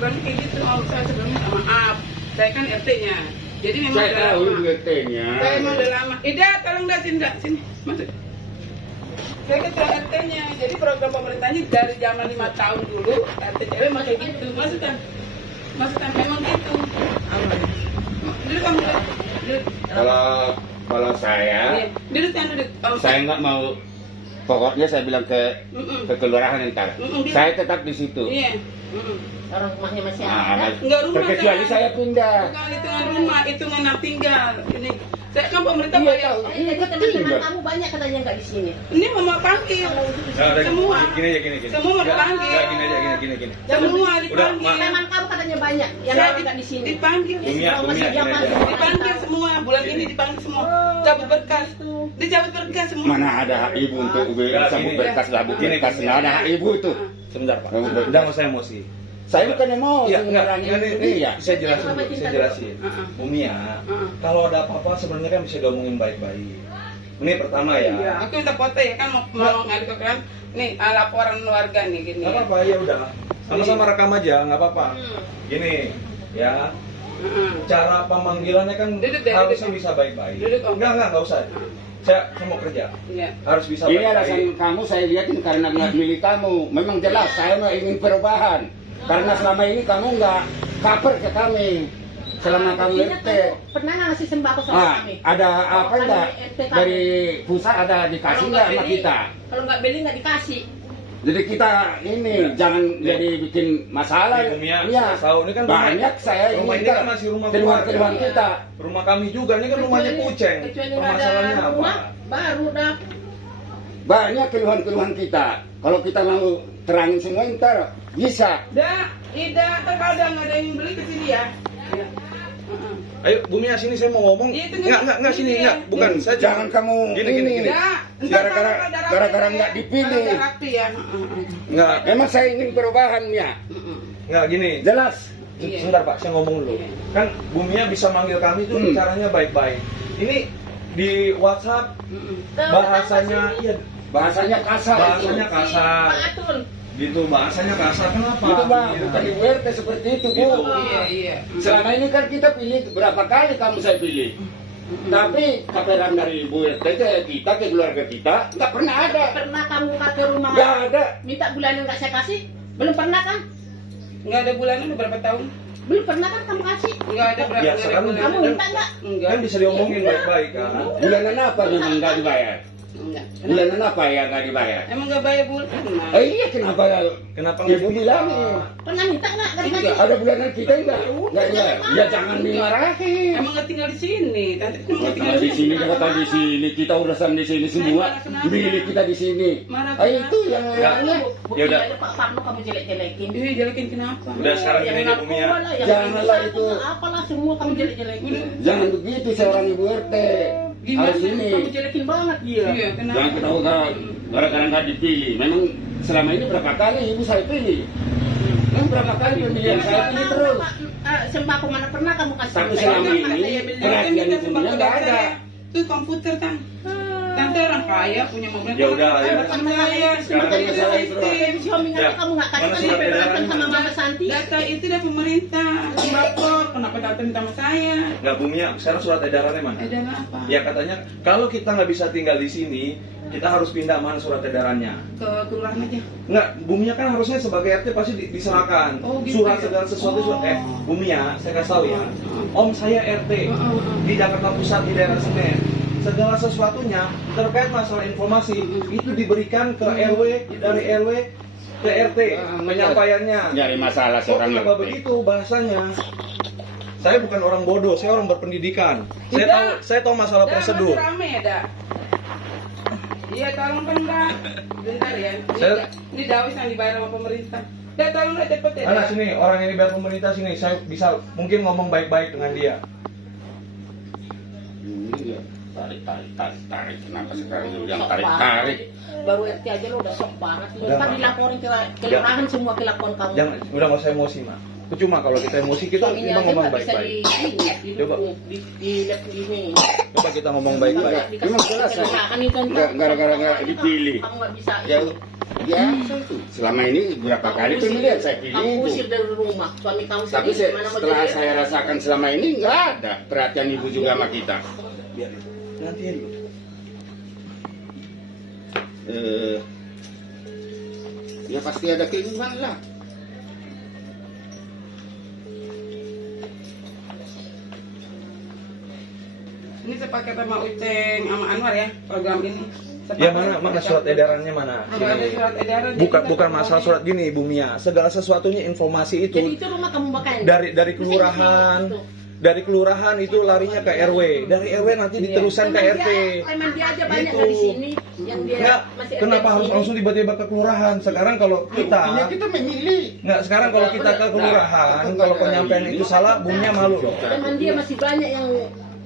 programnya kayak gitu. Oh, saya sebelumnya minta maaf. Saya kan RT-nya. Jadi memang Saya udah tahu lama. RT-nya. Saya emang udah lama. Ida, tolong dah sini, dah sini. Masuk. Saya ketua RT-nya. Jadi program pemerintahnya dari zaman 5 tahun dulu RT cewek emang kayak gitu. Masukkan memang gitu. Duduk kamu. Duduk. Kalau saya, Iya. Duduk kan duduk. saya nggak mau. Pokoknya saya bilang ke kelurahan ntar. Dia- Saya tetap di situ. Iya. Orang rumahnya masih Nah, ada. Enggak rumah terkecuali saya pindah. Bukan hitungan rumah, hitungan tinggal. Ini saya kan pemerintah Iya, bayar. tahu. Ini teman-teman kamu banyak katanya nggak di sini. Ini mau panggil. Semua. Gini aja, gini. Semua mau dipanggil. Enggak, gini aja, gini. Semua Udah, dipanggil. Teman kamu katanya banyak yang Saya nggak di sini. dipanggil. Bumia, Masih Bumia, dia gini panggil. aja. Dipanggil semua. Bulan ini dipanggil semua. Cabut berkas. Dicabut berkas semua. Mana ada hak ibu untuk sabuk berkas sabuk Gini, berkas, gini. nggak ada hak ibu tuh. Sebentar, Pak. Kamu berkas. Udah nggak usah emosi. Saya bukan emosi Iya, enggak. menyerang Ini ya. saya jelasin dulu, saya jelasin. Bumia, kalau ada apa-apa sebenarnya kan bisa diomongin baik-baik. Ini pertama ya. Iya, aku minta foto ya kan mau ngadu ke kan. Nih laporan warga nih gini. Nggak apa-apa, ya udah. Sama-sama rekam aja, nggak apa-apa. Gini, ya. Cara pemanggilannya kan Duduk deh, harusnya duduk. bisa baik-baik. Duduk, Om. Nggak usah. Saya mau kerja. Iya. Harus bisa Ini baik-baik. alasan kamu saya lihatin karena nggak milih kamu. Memang jelas saya mah ingin perubahan. Karena selama ini kamu nggak cover ke kami. Selama kamu Ini RT. tuh pernah ngasih sembako sama Ah, kami. ada apa Kalau enggak? RT kami. Dari pusat ada dikasih nggak sama kita? Kalau nggak beli nggak dikasih. Jadi kita ini jangan jadi bikin masalah. Nih, Bumia, Iya. saya tahu, ini kan banyak saya rumah ini kan masih rumah keluhan keluarga. kita. Rumah kami juga, ini kan rumahnya Kuceng. Kecuali nggak Permasalahannya ada apa? rumah, baru dah. Banyak keluhan-keluhan kita. Kalau kita mau terangin semua ntar bisa. Ida, terkadang nggak ada yang beli ke sini ya. Iya. Ayo, Bumia sini saya mau ngomong. Iya, itu Enggak sini, ini enggak. ya. Bukan, saya Jangan kamu Gini. ini. Dah, Gara-gara nggak dipilih. ya. Enggak, Emang saya ingin perubahan ya. enggak gini. Jelas. Iya. Sebentar Pak, saya ngomong dulu. Kan Bumia bisa manggil kami itu caranya baik-baik. Ini di WhatsApp bahasanya iya, Bahasanya kasar. bahasanya kasar. Pak Atul. Gitu bahasanya kasar. Kenapa? Itu bang, Iya. bukan di RT seperti itu bu. Gitu. Iya. Selama ini kan kita pilih berapa kali kamu saya pilih. Tapi kaperan dari ibu RT ke kita ke keluarga kita nggak pernah ada. Pernah kamu nggak ke rumah? Nggak ada. Minta bulanan nggak saya kasih? Belum pernah kan? Nggak ada bulanan udah berapa tahun? Belum pernah kan kamu kasih? Nggak ada berapa Biasa kan? bulanan. Kamu minta nggak? Enggak. Kan bisa diomongin baik-baik kan. Bulanan apa memang nggak dibayar? Enggak. Bulanan apa yang nggak dibayar? Emang nggak bayar bulanan? Iya kenapa? Kenapa Ibu bilang Pernah minta nggak? Nggak dikasih. ada bulanan kita nggak dibayar. Ya jangan dimarahin. Emang nggak tinggal di sini? Tante kan nggak tinggal Di sini kita di sini kita urusan di sini semua milik kita di sini. Itu yang lainnya. Ya udah. Buktinya Pak Parno kamu jelek-jelekin. Ini jelekin kenapa? Udah sekarang Yang gini aja Bumia. narkoba lah, yang Janganlah bisa, itu. apalah semua kamu jelek-jelekin. Jangan begitu seorang ibu RT. Gimana? Harus ini. Kamu jelekin banget dia. Iya, kenapa? Jangan ketawa gara-gara nggak dipilih. Memang selama ini berapa kali ibu saya pilih. Memang berapa kali pemilihan saya pilih terus. Sembako mana pernah kamu kasih? Tapi Saya selama bilang, ini saya beli. perhatian Kita ibunya sembako nggak ada. Itu komputer kan. Tante orang kaya punya mobil. Ya udah, ya udah. Bukan saya. Sekarang Bukan kita saya. terus. Saya bisa ngomongin Ya. kamu nggak kasih Mana tadi surat berantem edaran? sama Mama Santi. Data itu dari pemerintah. Sembako. Kenapa datang minta sama saya? Enggak Bumia, sekarang surat edarannya mana? Ada apa? Ya katanya kalau kita nggak bisa tinggal di sini, kita harus pindah mana surat edarannya. Ke kelurahan aja. Enggak, Bumia kan harusnya sebagai RT pasti diserahkan Oh, gitu surat ya? segala sesuatu. Oh. Bumia, saya kasih tahu ya. Om saya RT di Jakarta Pusat di daerah Senen. Segala sesuatunya terkait masalah informasi itu diberikan ke RW, dari RW ke RT penyampaiannya. Nyari masalah Oh, seorang kenapa RT. begitu bahasanya? Saya bukan orang bodoh, saya orang berpendidikan. Saya tahu masalah prosedur. Masih rame ya, Dak? Iya, tolong kan, Dak. Bentar ya. Ini dawis yang dibayar sama pemerintah. Dak, tolong Dak, cepet ya. Anak Dak. sini, orang yang dibayar pemerintah sini, saya bisa mungkin ngomong baik-baik dengan dia. Iya. Tarik. Kenapa sekarang yang Sok tarik? banget. Baru RT aja lo udah sok banget. Lo Udah, kan Mak. dilaporin ke kelurahan semua kelakuan kamu. Jangan, udah nggak usah emosi, Mak. Percuma kalau kita emosi, kita Suaminya aja ngomong nggak bisa baik-baik. Coba. Coba. Di lab gini. Coba kita ngomong baik-baik. Memang jelas, Kelurahan itu kan. Gara-gara nggak dipilih. Kamu nggak bisa. Ya, Biasa itu. Selama ini berapa kali pemilihan saya pilih Kamu itu. usir dari rumah, suami kamu Tapi sendiri mana mau setelah jadi saya rasakan selama ini nggak ada perhatian ibu juga sama kita. Biar nanti ya dulu. Ya pasti ada keinginan lah. Ini sepaket sama Uceng sama Anwar ya program ini. Sepakat. Ya mana surat edarannya mana? Program Ini. surat edaran. Bukan masalah surat gini Bu Mia. Segala sesuatunya informasi Jadi itu itu rumah kamu pakai. dari kelurahan. Dari kelurahan itu larinya ke RW. Dari RW nanti diteruskan ke RT. Emang dia aja banyak Gitu. dari sini yang dia Enggak, masih ada kenapa di harus sini. langsung tiba-tiba ke kelurahan? Sekarang kalau Buktinya kita kita memilih. Enggak, sekarang kalau kita ke kelurahan, kalau penyampaian itu salah, Bunya malu loh. Teman dia masih banyak yang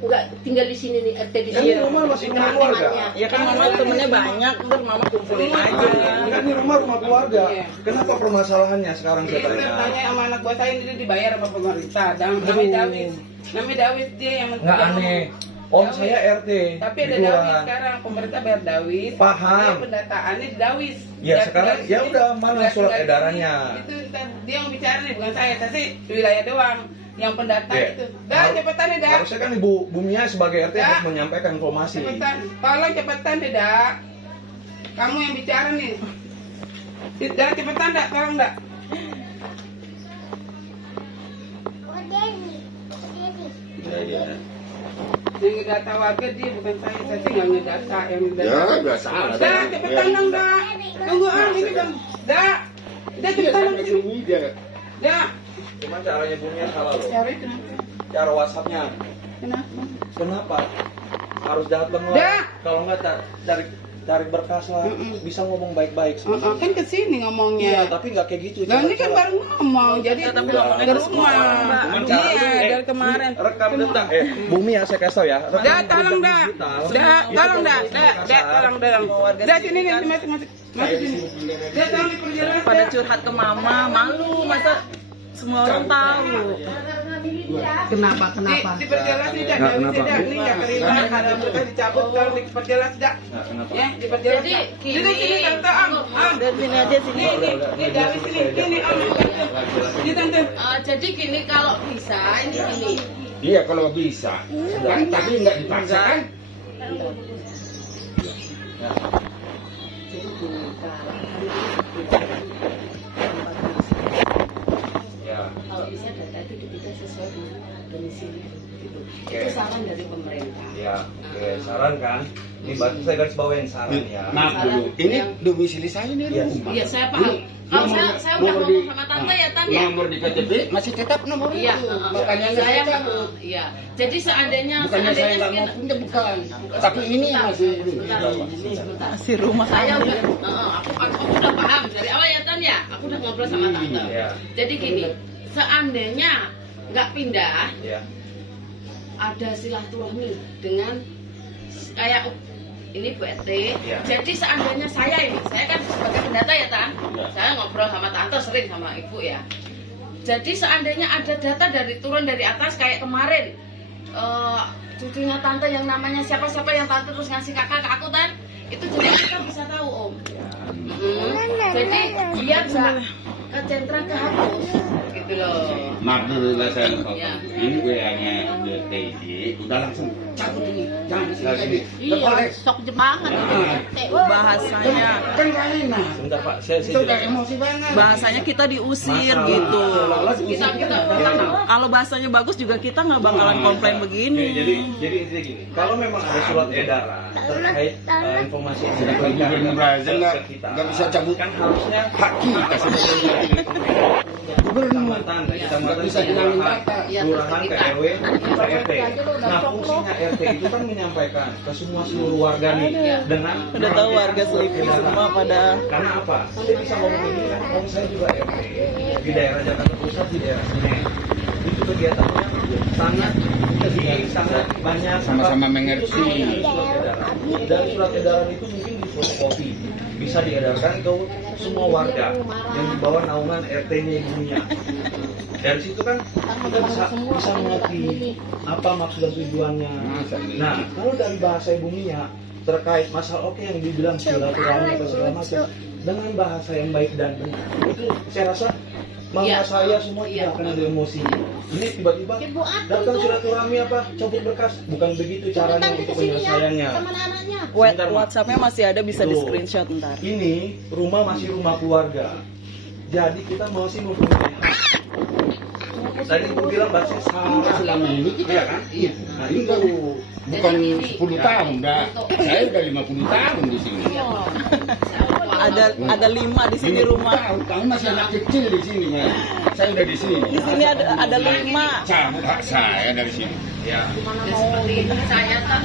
nggak tinggal di sini nih, RT di Kan sini. di rumah masih rumah keluarga. Ya kan mama temennya banyak, ntar mama kumpulin aja. Kan di rumah keluarga. Kenapa permasalahannya sekarang saya Iya, saya tanya? tanya sama anak buah saya ini dibayar sama pemerintah. Namanya Dawis. Namanya Dawis dia yang Nggak aneh. Om saya RT Tapi di ada Dawis kelurahan. sekarang, pemerintah bayar Dawis. Paham. Dia pendataannya di Dawis. Ya, sekarang, Dawis ya ini, udah, mana tinggal surat di edarannya? sini. Itu ntar dia yang bicara nih, bukan saya sih wilayah doang. Yang pendata Ya. itu. Dah cepetan deh dah. Harusnya kan Ibu Bumia sebagai RT Ya. harus menyampaikan informasi. Cepetan. Tolong cepetan deh dah. Kamu yang bicara nih. Dah cepetan dah, tolong dah. Yang ngedata warga dia bukan saya sih nggak ngedata yang ngedata. Ya biasa lah. Dah cepetan dong dah. Tunggu ini dong. Dah. Dah cepetan dong sini. Dah. Cuman caranya Bumia salah loh. Cari kenapa? Cara WhatsApp-nya. Kenapa? Kenapa? Harus datang Dah. lah. Kalau nggak cari berkas lah. Bisa ngomong baik-baik sama Kan kesini Iya, ngomongnya. tapi nggak kayak gitu. Nah ini kan Cara- baru ngomong, jadi Tapi ngomongnya ke ke semua rumah. orang, Mbak. Iya, dari kemarin. Rekam detak. Bumi ya saya kasih tau ya. Rekam Dah, tolong jejak dah. digital. Dah, Itu tolong dah. kalau Dah, kasar, tolong. Dah sini nih, masuk sini. Dah tolong diperjelas. Pada dah. curhat ke mama, malu masa semua orang tahu. Kenapa? Kenapa? Diperjelas nih, dah. Nggak, kenapa? Dah, ini nggak terima. Ada berkas dicabut, tolong diperjelas dah. Nggak, kenapa? Ya, diperjelas. Jadi, dah. gini. Duduk sini tante Am. Dan sini aja sini. Ini dari sini Am. Ini tante. Jadi gini, kalau bisa ini gini. Iya kalau bisa. Kan tapi nggak dipaksa kan? Ya. Kalau bisa data itu diberikan sesuai dengan domisili. Gitu. Oke. Itu saran dari pemerintah. Ya, oke, saran kan. Ini berarti saya garis bawain saran ya. Maaf dulu. Ini domisili saya ini Iya. rumah. Iya, saya paham. Kalau saya udah Nomor ngomong sama tante ya, Tan ya. Nomor di KTP masih tetap nomor Iya, itu. Makanya nggak saya saya cabut. iya. Jadi seandainya Bukannya saya nggak mau punya, bukan. Tapi ini masih sebentar. Masih rumah Saya kamu. udah, aku udah paham dari awal ya Tan ya. Aku udah ngobrol sama tante. Iya. Jadi gini, seandainya nggak pindah, Ya. ada silaturahmi dengan kayak ini Bu RT. Iya. Jadi seandainya saya kan sebagai pendata ya Tan, saya ngobrol sama tante sering sama ibu ya. Jadi seandainya ada data turun dari atas kayak kemarin cucunya tante yang namanya siapa yang tante terus ngasih kakak ke aku Tan, itu jadi kita bisa tahu Om. Jadi dia nggak ke sentra kehapus gitu loh. Maaf dulu lah saya lupa. Iya. Ini WA-nya BTJ udah langsung cabut ini. Jangan di sini lagi. Iya, Terkoles. sok banget. Bahasanya Kan gak enak. Sebentar Pak, saya Itu udah jelaskan. emosi banget. bahasanya kita diusir Masalah. gitu. Kita Kalau bahasanya bagus juga kita nggak bakalan komplain Oke, begini. jadi intinya gini, kalau memang ada surat edaran terkait informasi yang sudah Gubernur diberikan Brazil ke kita, nggak bisa cabut kan harusnya hak kita sebenarnya. kecamatan, dari kecamatan Nggak bisa ke hilangin kelurahan, data. kelurahan ke RW, ke RT. Nah, fungsinya RT itu kan menyampaikan ke semua seluruh warga nih dengan Udah tahu warga Selipi semua pada karena apa? Saya bisa ngomong ini kan, om saya juga RT di daerah Jakarta Pusat, di daerah Senen. Itu kegiatannya sangat banyak, Sama-sama mengerti. Itu surat edaran. Dan surat edaran itu mungkin difotokopi, bisa diedarkan ke semua warga yang di bawah naungan RT-nya ibunya. Dari situ kan kita bisa mengerti apa maksud dan tujuannya. Nah, kalau dari bahasa ibunya terkait masalah oke yang dibilang silaturahmi atau segala macam, dengan bahasa yang baik dan benar. Itu saya rasa mama Iya. saya semua Iya. tidak akan ada emosi. Ini tiba-tiba datang silaturahmi apa, cabut berkas, bukan begitu caranya untuk penyelesaiannya. Sebentar, Ma. WhatsApp-nya masih ada, bisa di Tuh. screenshot ntar. Ini rumah masih rumah keluarga. Jadi kita masih mempunyai hak. Tadi ibu bilang bahasa Karena selama ini kita Iya kan? Iya. Nah, ini baru bukan 10 tahun, dah. Saya udah 50 tahun di sini. Ada 5 di sini 50 rumah. tahun, kamu masih anak kecil di sini, ya. Saya udah di sini. Di sini ada 5. Cabut hak saya dari sini. ya. Ya seperti ini saya udah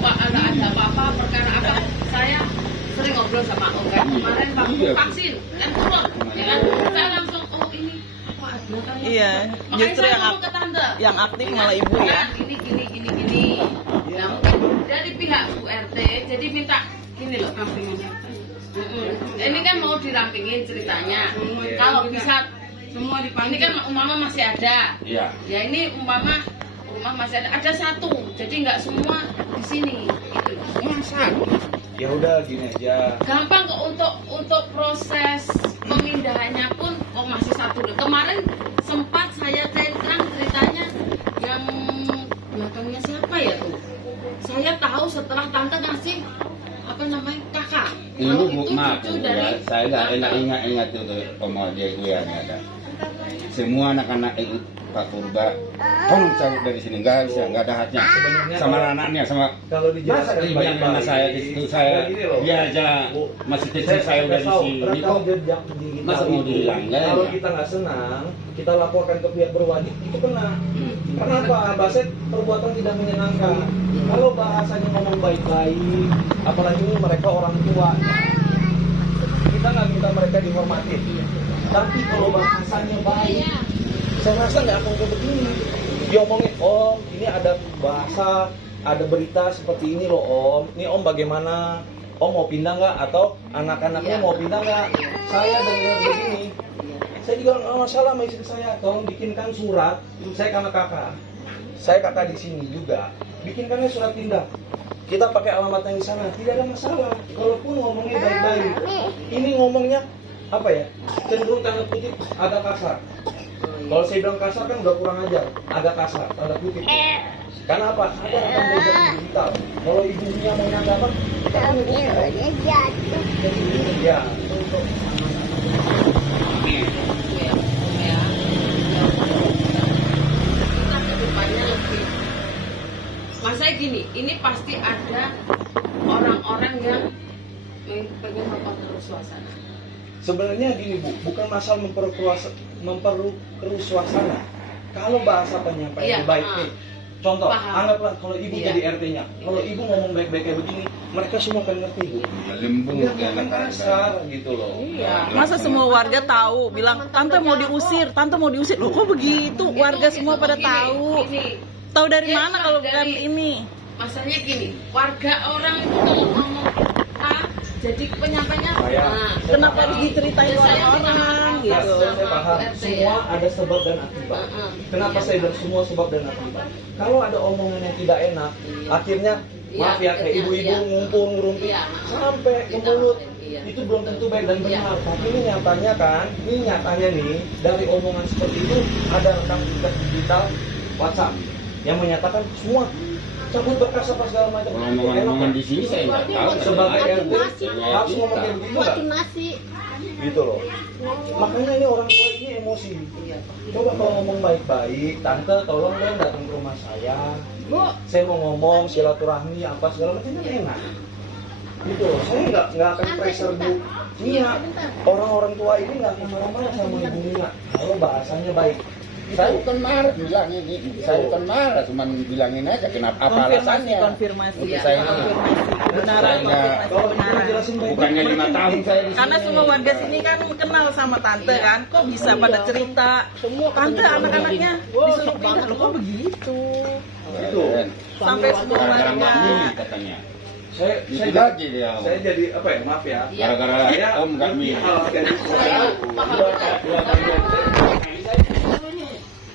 ada apa-apa perkara apa saya sering ngobrol sama Om kan kemarin waktu Iya. vaksin kan turun ya kan saya langsung oh ini apa ada kan Iya, makanya justru saya yang ngomong ke tante yang aktif malah ibu ya. Nah, gini nah mungkin dari pihak URT jadi minta gini loh kampingannya. Ini kan mau dirampingin ceritanya kalau bisa Semua ini dipanggil. kan umpama masih ada Iya. ya ini umpama rumah masih ada satu jadi nggak semua di sini gitu. Ya udah gini aja. Gampang kok untuk proses pemindahannya pun kok masih satu. Kemarin sempat saya centang ceritanya yang belakangnya siapa ya tuh saya tahu setelah tante ngasih apa namanya kakak Ini kalau bu, itu maaf, cucu ya, dari saya nggak tante. ingat itu pemohon dia itu yang ada. Semua anak-anak itu Pak Purba, tolong cabut dari sini, nggak bisa, nggak ada haknya. Sebenarnya Sama kalau- anak-anaknya, sama Kalau masa dijelaskan dibilang anak saya di situ, saya gini loh. dia aja Bu, masih kecil, saya udah di tahu, sini. rekam Kok jejak digital masa mau itu, dihilangkan? kalau kita nggak senang, kita laporkan ke pihak berwajib, itu kena. Kenapa? Bahasa perbuatan tidak menyenangkan. Kalau bahasanya ngomong baik-baik, apalagi ini mereka orang tua, kita nggak minta mereka dihormati. Tapi kalau bahasanya baik, saya rasa nggak akan kayak begini. Diomongin, Om, ini ada bahasa, ada berita seperti ini loh Om. Ini Om bagaimana? Om mau pindah nggak? Atau anak-anaknya mau pindah nggak? Saya dengar begini. Saya juga nggak masalah sama istri saya. Tolong bikinkan surat. Saya karena kakak. Saya kakak di sini juga. Bikinkannya surat pindah. Kita pakai alamat yang di sana. Tidak ada masalah. Kalaupun ngomongnya baik-baik. Ini ngomongnya apa ya? Cenderung tanda kutip agak kasar. Kalau saya bilang kasar kan udah kurang ajar. Agak kasar, tanda kutip. Karena apa? Ada rekam jejak digital. Kalau ibunya mau nyanggapan, kita kan ya. Untuk Kita kedepannya lebih masa gini ini pasti ada orang-orang yang pengen memperkeruh suasana. sebenarnya gini Bu, bukan masalah memperkeruh suasana. Kalau bahasa penyampaian Iya, baik nih. Contoh, Paham. anggaplah kalau ibu Iya. jadi RT-nya. Kalau ibu ngomong baik-baik kayak begini, mereka semua akan ngerti Bu. lembung Nggak kayak akan anak-anak. kasar gitu loh. Iya. Masa semua warga tahu bilang tante mau diusir, tante mau diusir. Loh kok begitu? Warga semua pada tahu. Tahu dari Ya, mana kalau bukan dari- ini? Masanya gini, warga orang itu kalau ngomong A, jadi penyampainya Saya- A. Kenapa harus diceritain Ya, saya orang-orang pernah- gitu? Saya paham, RT semua ya. ada sebab dan akibat. Kenapa saya bilang semua sebab dan akibat? Kalau ada omongan yang tidak enak, akhirnya Iya, maaf ya kayak akhirnya, ibu-ibu iya. ngumpul ngerumpi Iya, sampai ke Kita- mulut. iya. Itu belum tentu baik dan Iya. benar. Tapi ini nyatanya kan, ini nyatanya nih dari omongan seperti itu ada rekam jejak digital WhatsApp yang menyatakan semua cabut berkas apa segala macam. Kalau omongan-omongan di sini saya nggak tahu. Sebagai Saya RT harus ngomong kayak begitu nggak? Gitu loh. Makanya ini orang tua ini emosi. Coba kalau ngomong baik-baik, tante tolong dong datang ke rumah saya. Saya mau ngomong silaturahmi apa segala macam kan enak. Gitu loh. Saya nggak akan pressure Bu Nia. Orang-orang tua ini nggak akan marah-marah sama Ibu Nia kalau bahasanya baik. Saya bukan marah bilang ini, saya bukan marah, cuman bilangin aja kenapa apa alasannya. Konfirmasi. Untuk saya ini. Benar, Saya nggak- Kalau Ibu jelasin baik-baik. Bukannya 5 tahun saya di sini. Karena semua warga sini kan kenal sama tante kan, kok bisa pada cerita. Tante anak-anaknya disuruh pindah, loh kok begitu? Gitu. Sampai semua Gara-gara warga. Mak Mili katanya. Saya Itu saya lagi dia. saya jadi apa ya? Maaf ya. Gara-gara Saya Om nggak milih. hal kayak gitu. Saya paham. Dua tahun